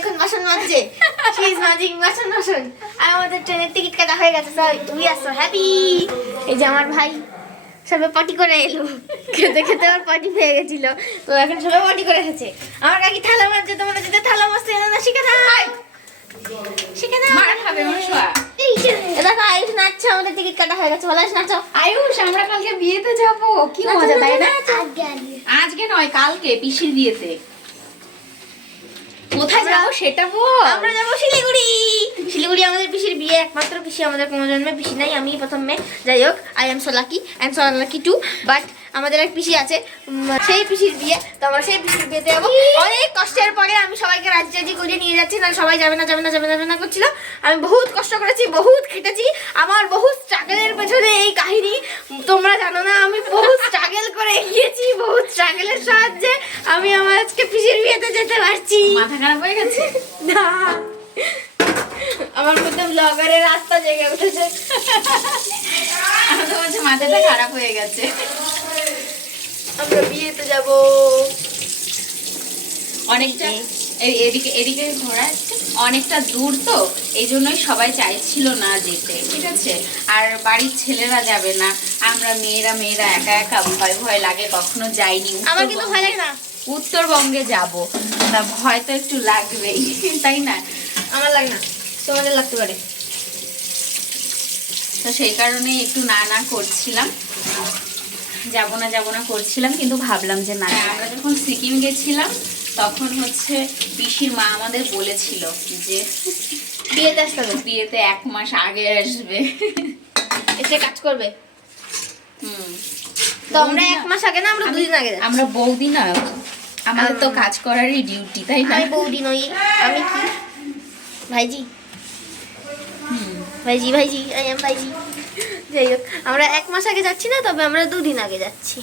এখন বাসন মাজছে। She is মাজিং বাসন বাসন। আর আমাদের ট্রেনের টিকিট কাটা হয়ে গেছে আসছো হ্যাপি এই যে আমার ভাই সবে পটি করে এলো। খেতে খেতে আমার পটি পেয়ে গেছিল। তো এখন পটি করে এসেছে। আমার কাকি থালা মাজছে তোমরা যদি থালা মাজতে না শিখে শিখে মার খাবে মশলা দেখো আয়ুষ নাচছে আমাদের টিকিট কাটা হয়ে গেছে। বলো আয়ুষ নাচো। আয়ুষ আমরা কালকে বিয়েতে যাব। কি মজা তাই না? আজকে নয় কালকে পিসির বিয়েতে। কোথায় যাব সেটা বল। আমরা যাব শিলিগুড়ি। শিলিগুড়ি আমাদের পিসির বিয়ে একমাত্র পিসি আমাদের কোনো জন্মে পিসি নাই আমি প্রথম। মেয়ে যাই হোক I am so lucky and so lucky too but আমাদের এক পিসি আছে সেই পিসির বিয়ে তো আমরা সেই পিসির বিয়েতে যাব। অনেক কষ্টের পরে আমি সবাইকে রাজি রাজি করিয়ে নিয়ে যাচ্ছি না সবাই যাবে না যাবে না যাবে না যাবে না করছিল। আমি বহুত কষ্ট করেছি বহুত খেটেছি আমার বহুত স্ট্রাগলের পেছনে এই কাহিনী। তোমরা জানো না আমি বহুত স্ট্রাগল করে এগিয়েছি বহুত স্ট্রাগলের সাহায্যে। আমি আমার আজকে পিসির বিয়েতে যেতে পারছি। মাথা খারাপ হয়ে গেছে? না। আমার মধ্যে ব্লগারের রাস্তা জেগে উঠেছে। তো বলছে মাথাটা খারাপ হয়ে গেছে। আমরা বিয়েতে যাব। অনেকটা এই। এদিকে এদিকে ঘোরা অনেকটা দূর তো এই জন্যই সবাই চাইছিল না যেতে ঠিক আছে? আর বাড়ির ছেলেরা যাবে না। আমরা মেয়েরা মেয়েরা একা একা ভয় ভয় লাগে কখনো যাইনি আমার কিন্তু ভয় লাগে না। উত্তরবঙ্গে যাব। তা ভয় তো একটু লাগবেই তাই না? আমার লাগে না তোমাদের লাগতে পারে। তো সেই কারণে একটু না না করছিলাম। যাব না যাব না করছিলাম কিন্তু ভাবলাম যে না আমরা যখন সিকিম গেছিলাম তখন হচ্ছে পিসির মা আমাদের বলেছিল যে বিয়েতে আসতে হবে। বিয়েতে এক মাস আগে আসবে। এসে কাজ করবে। হুম। তো আমরা এক মাস আগে না আমরা আমি- দুদিন আগে আমরা বৌদি না আমাদের তো কাজ করারই ডিউটি তাই না? আমি বৌদি নই, আমি কি? ভাইজি। ভাইজি ভাইজি আই এম ভাইজি। যাই হোক, আমরা এক মাস আগে যাচ্ছি না, তবে আমরা দুদিন আগে যাচ্ছি।